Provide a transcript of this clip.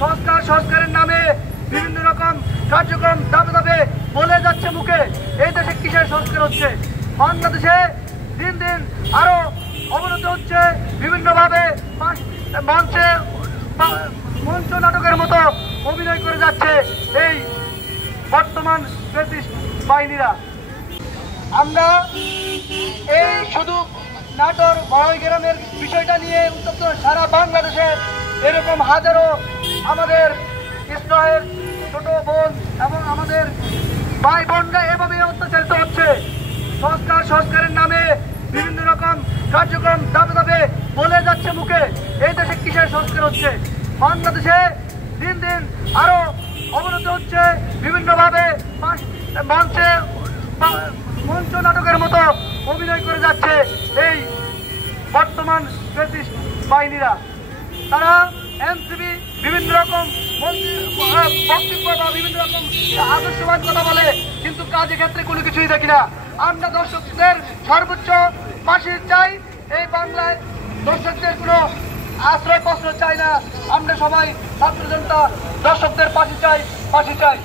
সংস্কারের নামে বিভিন্ন রকম কার্যক্রম ধাপে ধাপে বলে যাচ্ছে মুখে। এই দেশে কিসের সংস্কার হচ্ছে? বাংলাদেশে দিন দিন আরো অবনতি হচ্ছে। বিভিন্নভাবে মঞ্চ নাটকের মতো অভিনয় করে যাচ্ছে এই বর্তমান ব্রিটিশ বাহিনীরা। আমরা এই শুধু নাটোর বড়াই গ্রামের বিষয়টা নিয়ে উত্তপ্ত সারা বাংলাদেশে এরকম হাজারো আমাদের ইসরায়েল ছোট বোন এবং আমাদের ভাই বোনরা এভাবে অত্যাচারিত হচ্ছে। সংস্কারের নামে বিভিন্ন রকম কার্যক্রম ধাপে ধাপে বলে যাচ্ছে মুখে। এই দেশে কিসের সংস্কার হচ্ছে? বাংলাদেশে দিন দিন আরো অবনতি হচ্ছে। বিভিন্নভাবে মঞ্চ নাটকের মতো অভিনয় করে যাচ্ছে এই বর্তমান ব্রিটিশ বাহিনীরা। তারা এনসিপি বিভিন্ন রকম বক্তব্য বা বিভিন্ন রকম আদর্শবাদ কথা বলে, কিন্তু কাজের ক্ষেত্রে কোনো কিছুই দেখি না। আমরা দর্শকদের সর্বোচ্চ ফাঁসি চাই। এই বাংলায় দর্শকদের কোনো আশ্রয় প্রশ্রয় চাই না। আমরা সবাই ছাত্র জনতা দর্শকদের ফাঁসি চাই।